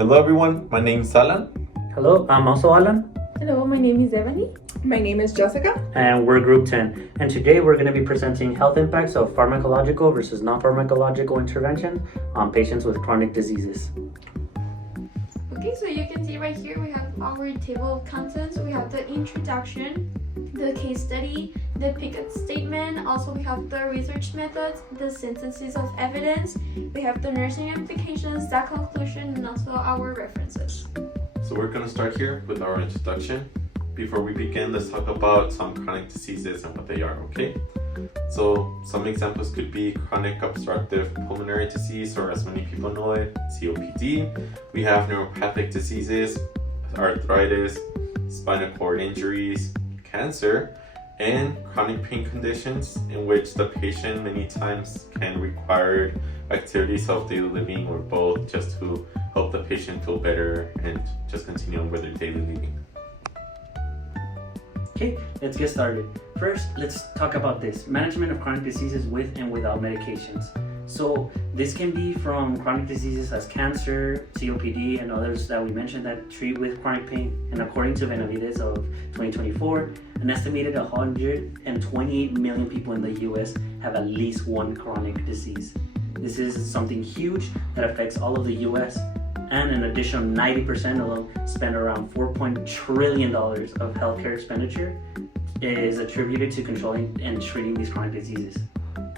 Hello everyone, my name is Alan. Hello, I'm also Alan, Hello, my name is Ebony. My name is Jessica. and we're Group 10. And today we're going to be presenting health impacts of pharmacological versus non-pharmacological intervention on patients with chronic diseases. Okay, so you can see right here we have our table of contents. We have the introduction, the case study, the Pickett statement. Also, we have the research methods, the synthesis of evidence. We have the nursing implications, that conclusion, and also our references. So we're going to start here with our introduction. Before we begin, let's talk about some chronic diseases and what they are, okay? So some examples could be chronic obstructive pulmonary disease, or as many people know it, COPD. We have neuropathic diseases, arthritis, spinal cord injuries, cancer, and chronic pain conditions in which the patient many times can require activities of daily living or both, just to help the patient feel better and just continue on with their daily living. Okay, let's get started. First, let's talk about this management of chronic diseases with and without medications. So this can be from chronic diseases as cancer, COPD, and others that we mentioned that treat with chronic pain. And according to Benavides of 2024, an estimated 128 million people in the US have at least one chronic disease. This is something huge that affects all of the US, and an additional 90% alone spend around $4 trillion of healthcare expenditure is attributed to controlling and treating these chronic diseases.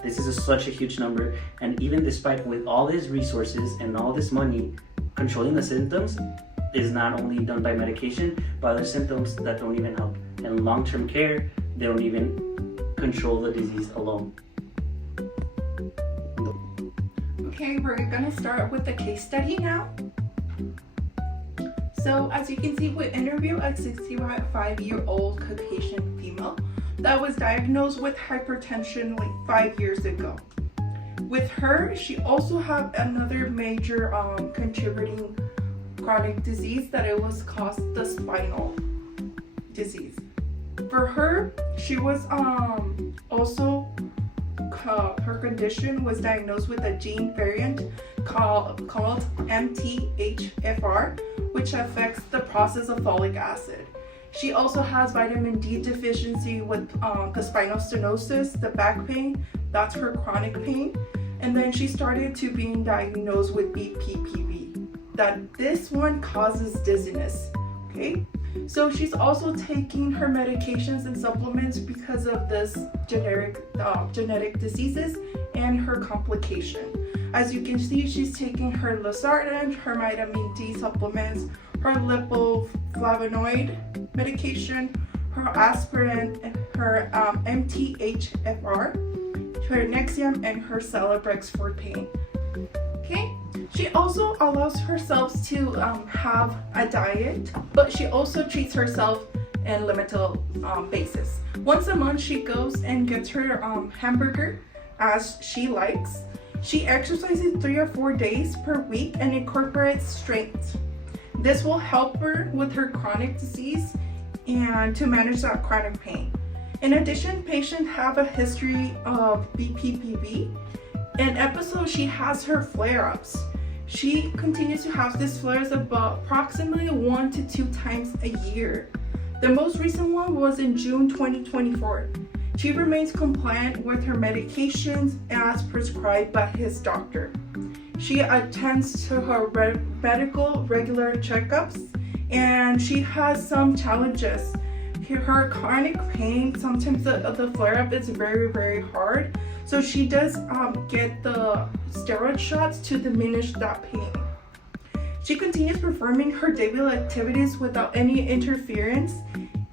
This is such a huge number, and even despite with all these resources and all this money, controlling the symptoms is not only done by medication, but other symptoms that don't even help. And long-term care, they don't even control the disease alone. Okay, we're gonna start with the case study now. So as you can see, we interview a 65-year-old Caucasian female that was diagnosed with hypertension like 5 years ago. With her, she also had another major contributing chronic disease that it was called the spinal disease. For her, she was also her condition was diagnosed with a gene variant called MTHFR, which affects the process of folic acid. She also has vitamin D deficiency with the spinal stenosis, the back pain, that's her chronic pain. And then she started to being diagnosed with BPPV, that this one causes dizziness, okay? So she's also taking her medications and supplements because of this genetic diseases and her complication. As you can see, she's taking her losartan, her vitamin D supplements, her lipoflavonoid medication, her aspirin, her MTHFR, her Nexium, and her Celebrex for pain. Okay. She also allows herself to have a diet, but she also treats herself in limited basis. Once a month, she goes and gets her hamburger as she likes. She exercises 3 or 4 days per week and incorporates strength. This will help her with her chronic disease and to manage that chronic pain. In addition, patients have a history of BPPV. In episodes, she has her flare-ups. She continues to have these flares about approximately 1 to 2 times a year. The most recent one was in June 2024. She remains compliant with her medications as prescribed by his doctor. She attends to her medical regular checkups, and she has some challenges. Her chronic pain, sometimes the flare-up is very, very hard. So she does get the steroid shots to diminish that pain. She continues performing her daily activities without any interference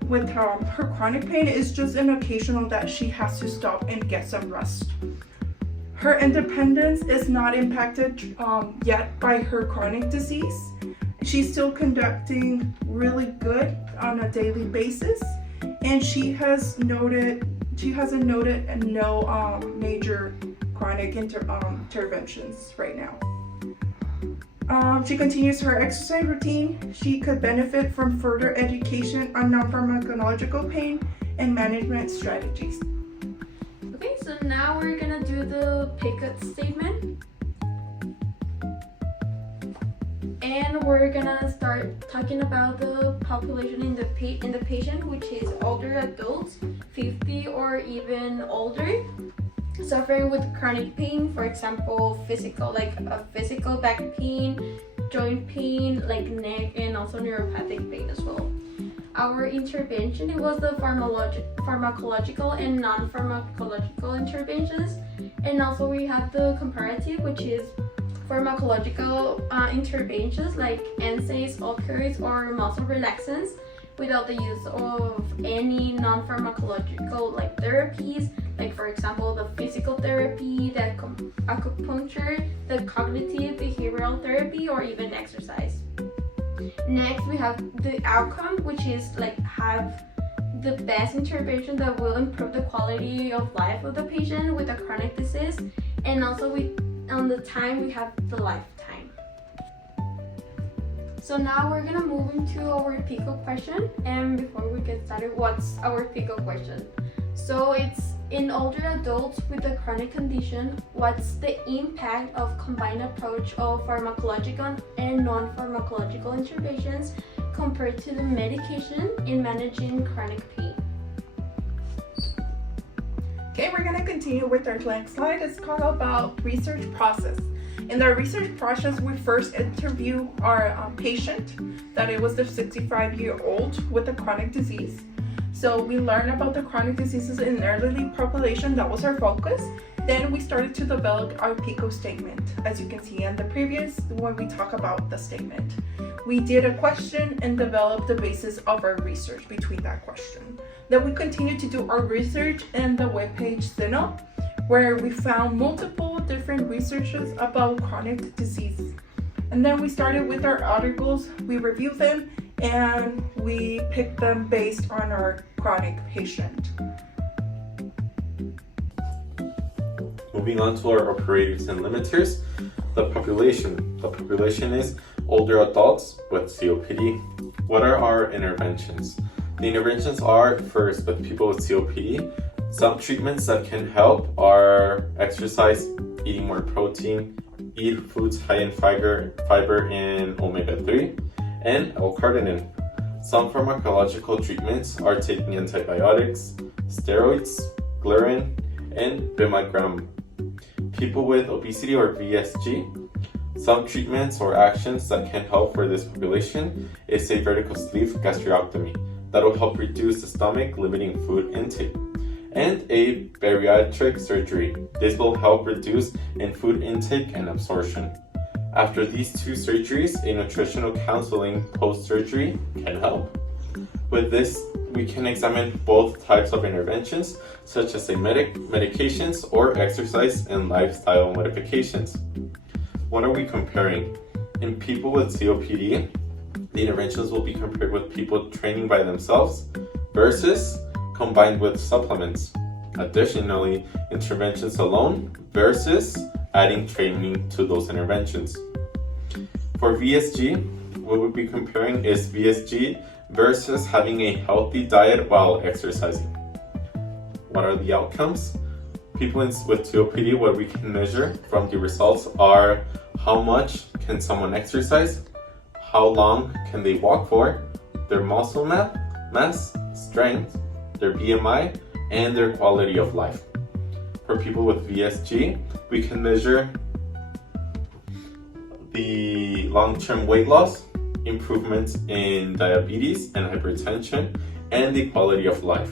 with her chronic pain. It's just an occasional that she has to stop and get some rest. Her independence is not impacted yet by her chronic disease. She's still conducting really good on a daily basis, and she hasn't noted no major chronic interventions right now. She continues her exercise routine. She could benefit from further education on non-pharmacological pain and management strategies. Okay, so now we're gonna do the Pickett statement. and we're gonna start talking about the population in the patient, which is older adults, 50 or even older, suffering with chronic pain, for example, physical back pain, joint pain, like neck, and also neuropathic pain as well. Our intervention, it was the pharmacological and non-pharmacological interventions, and also we have the comparative, which is pharmacological interventions like NSAIDs, opioids, or muscle relaxants without the use of any non-pharmacological like therapies, like for example the physical therapy, the acupuncture, the cognitive behavioral therapy, or even exercise. Next, we have the outcome, which is like have the best intervention that will improve the quality of life of the patient with a chronic disease, and also on the time we have the lifetime. So now we're gonna move into our PICO question, and before we get started, what's our PICO question? So it's in older adults with a chronic condition, what's the impact of combined approach of pharmacological and non-pharmacological interventions compared to the medication in managing chronic pain? Okay, we're gonna continue with our next slide. It's called about research process. In the research process, we first interview our patient, that it was the 65-year-old with a chronic disease. So we learned about the chronic diseases in elderly population. That was our focus. Then we started to develop our PICO statement, as you can see in the previous when we talk about the statement. We did a question and developed the basis of our research between that question. Then we continued to do our research in the webpage Sino, where we found multiple different researches about chronic disease. And then we started with our articles, we reviewed them, and we picked them based on our chronic patient. Moving on to our operators and limiters, the population. The population is older adults with COPD. What are our interventions? The interventions are, first, with people with COPD. Some treatments that can help are exercise, eating more protein, eat foods high in fiber and omega-3, and L-carnitine. Some pharmacological treatments are taking antibiotics, steroids, glycerin, and bimagram. People with obesity or VSG, some treatments or actions that can help for this population is a vertical sleeve gastrectomy that will help reduce the stomach, limiting food intake, and a bariatric surgery. This will help reduce in food intake and absorption. After these two surgeries, a nutritional counseling post-surgery can help. With this, we can examine both types of interventions, such as medications or exercise and lifestyle modifications. What are we comparing? In people with COPD, the interventions will be compared with people training by themselves versus combined with supplements. Additionally, interventions alone versus adding training to those interventions. For VSG, what we'll be comparing is VSG versus having a healthy diet while exercising. What are the outcomes? People with COPD, what we can measure from the results are how much can someone exercise, how long can they walk for, their muscle mass, strength, their BMI, and their quality of life. For people with VSG, we can measure the long-term weight loss, improvements in diabetes and hypertension, and the quality of life.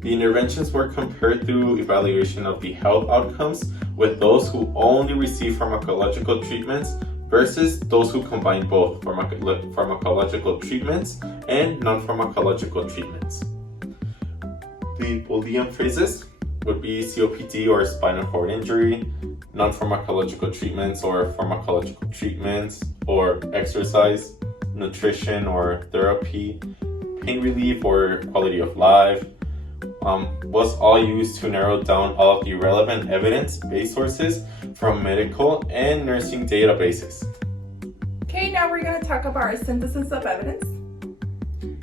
The interventions were compared through evaluation of the health outcomes with those who only receive pharmacological treatments versus those who combine both pharmacological treatments and non-pharmacological treatments. The Boolean phrases would be COPD or spinal cord injury, non-pharmacological treatments or pharmacological treatments, or exercise, nutrition or therapy, pain relief or quality of life, was all used to narrow down all of the relevant evidence-based sources from medical and nursing databases. Okay, now we're going to talk about our synthesis of evidence.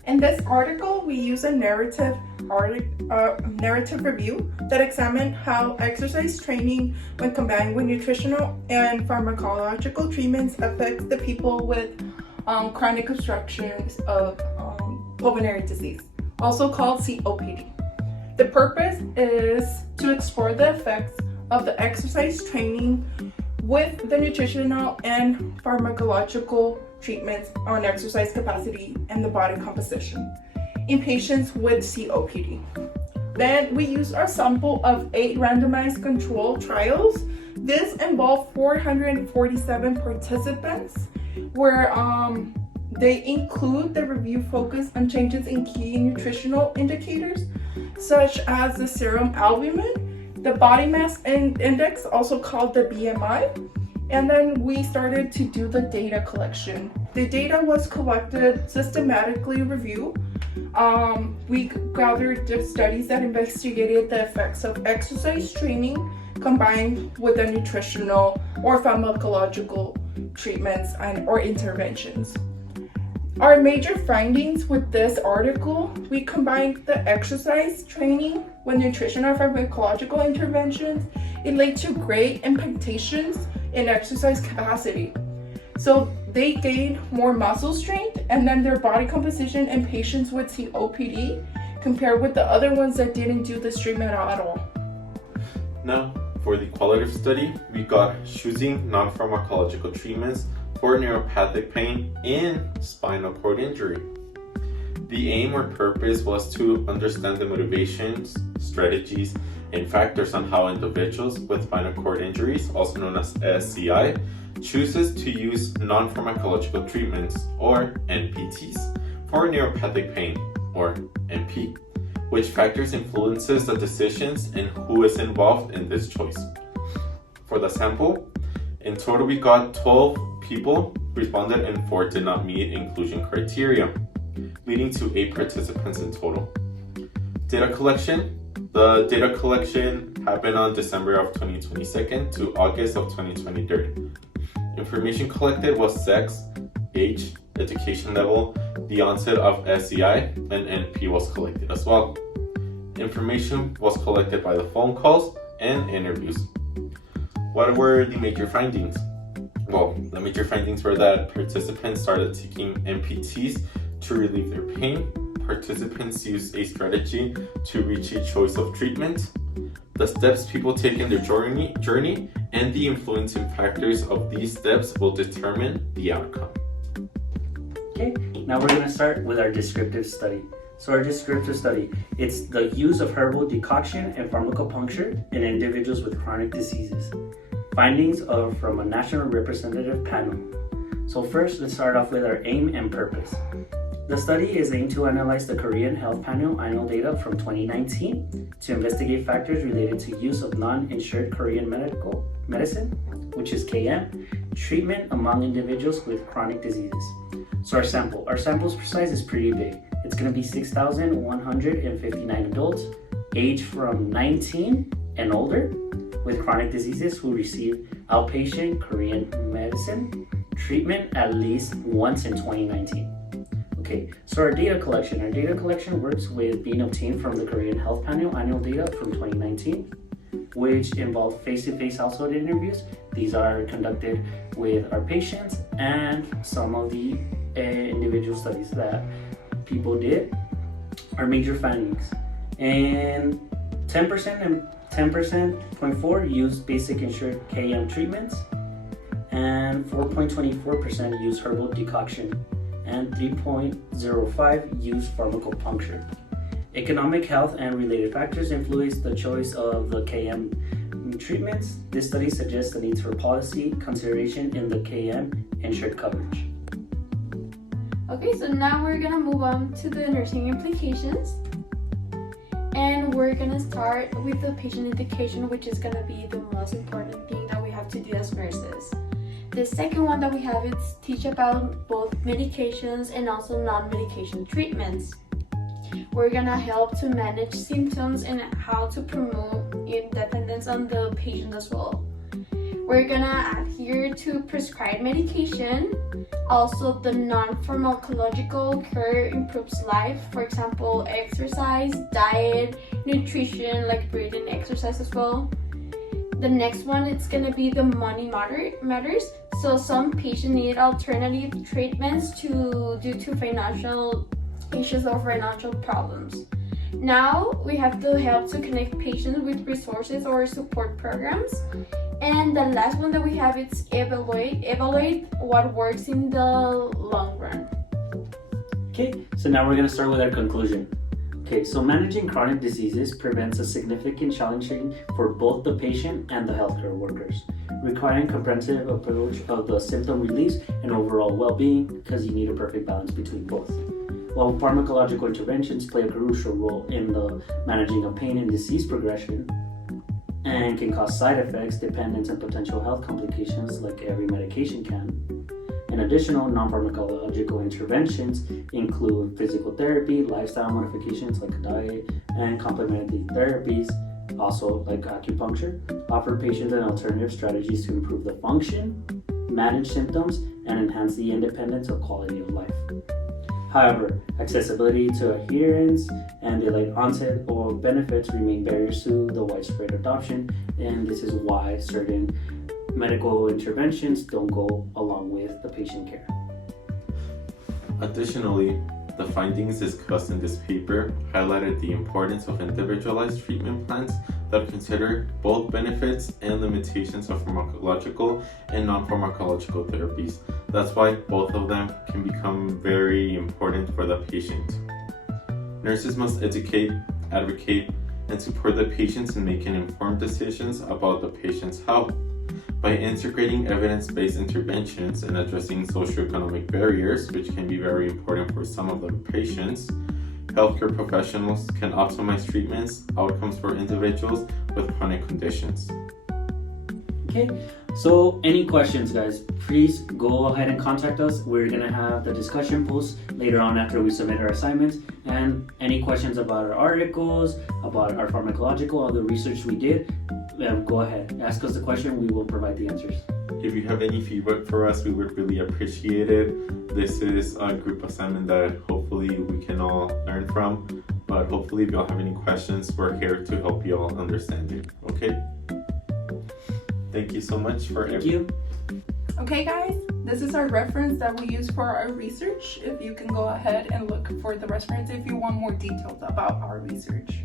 In this article, we use a narrative narrative review that examined how exercise training, when combined with nutritional and pharmacological treatments, affects the people with chronic obstructions of pulmonary disease, also called COPD. The purpose is to explore the effects of the exercise training with the nutritional and pharmacological treatments on exercise capacity and the body composition in patients with COPD. Then we used our sample of 8 randomized controlled trials. This involved 447 participants where they include the review focus on changes in key nutritional indicators such as the serum albumin, the body mass index, also called the BMI, and then we started to do the data collection. The data was collected, systematically reviewed. We gathered the studies that investigated the effects of exercise training combined with the nutritional or pharmacological treatments or interventions. Our major findings with this article, we combined the exercise training with nutrition or pharmacological interventions. It led to great impactations in exercise capacity. So they gained more muscle strength and then their body composition in patients with COPD compared with the other ones that didn't do this treatment at all. Now, for the qualitative study, we got choosing non-pharmacological treatments for neuropathic pain and spinal cord injury. The aim or purpose was to understand the motivations, strategies, and factors on how individuals with spinal cord injuries, also known as SCI, chooses to use non-pharmacological treatments, or NPTs, for neuropathic pain, or NP, which factors influences the decisions and who is involved in this choice. For the sample, in total we got 12 people responded and 4 did not meet inclusion criteria, leading to 8 participants in total. Data collection. The data collection happened on December of 2022 to August of 2023. Information collected was sex, age, education level, the onset of SCI, and NP was collected as well. Information was collected by the phone calls and interviews. What were the major findings? Well, the major findings were that participants started taking NPTs to relieve their pain. Participants used a strategy to reach a choice of treatment. The steps people take in their journey and the influencing factors of these steps will determine the outcome. Okay, now we're going to start with our descriptive study. So our descriptive study, it's the use of herbal decoction and pharmacopuncture in individuals with chronic diseases. Findings are from a national representative panel. So first, let's start off with our aim and purpose. The study is aimed to analyze the Korean Health Panel annual data from 2019 to investigate factors related to use of non-insured Korean medicine, which is KM, treatment among individuals with chronic diseases. So our sample size is pretty big. It's going to be 6,159 adults aged from 19 and older with chronic diseases who receive outpatient Korean medicine treatment at least once in 2019. Okay, so our data collection works with being obtained from the Korean Health Panel annual data from 2019, which involve face-to-face household interviews. These are conducted with our patients and some of the individual studies that people did. Our major findings, and 10% and 10.4% use basic insured KM treatments, and 4.24% use herbal decoction, and 3.05% use pharmacopuncture. Economic, health, and related factors influence the choice of the KM treatments. This study suggests the need for policy consideration in the KM insured coverage. Okay, so now we're gonna move on to the nursing implications. And we're gonna start with the patient indication, which is gonna be the most important thing that we have to do as nurses. The second one that we have is teach about both medications and also non-medication treatments. We're gonna help to manage symptoms and how to promote independence on the patient as well. We're gonna adhere to prescribed medication. Also, the non-pharmacological care improves life. For example, exercise, diet, nutrition, like breathing exercise as well. The next one, it's gonna be the money matters. So some patients need alternative treatments due to financial issues or financial problems. Now we have to help to connect patients with resources or support programs. And the last one that we have is evaluate what works in the long run. Okay, so now we're going to start with our conclusion. Okay, so managing chronic diseases prevents a significant challenge for both the patient and the healthcare workers, requiring comprehensive approach of the symptom release and overall well-being, because you need a perfect balance between both. While pharmacological interventions play a crucial role in the managing of pain and disease progression, and can cause side effects, dependence, and potential health complications like every medication can. And additional non-pharmacological interventions include physical therapy, lifestyle modifications like diet, and complementary therapies, also like acupuncture, offer patients an alternative strategies to improve the function, manage symptoms, and enhance the independence or quality of life. However, accessibility to adherence and delayed onset or benefits remain barriers to the widespread adoption, and this is why certain medical interventions don't go along with the patient care. Additionally, the findings discussed in this paper highlighted the importance of individualized treatment plans that consider both benefits and limitations of pharmacological and non-pharmacological therapies. That's why both of them can become very important for the patient. Nurses must educate, advocate, and support the patients in making informed decisions about the patient's health. By integrating evidence-based interventions and addressing socioeconomic barriers, which can be very important for some of the patients, healthcare professionals can optimize treatments, outcomes for individuals with chronic conditions. Okay, so any questions, guys, please go ahead and contact us. We're gonna have the discussion post later on after we submit our assignments, and any questions about our articles, about our pharmacological, all the research we did, go ahead, ask us the question, we will provide the answers. If you have any feedback for us, we would really appreciate it. This is a group assignment that hopefully we can all learn from, but hopefully if y'all have any questions, we're here to help you all understand it, okay? Thank you so much for Thank you. Okay guys, this is our reference that we use for our research. If you can go ahead and look for the reference if you want more details about our research.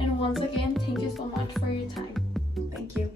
And once again, thank you so much for your time. Thank you.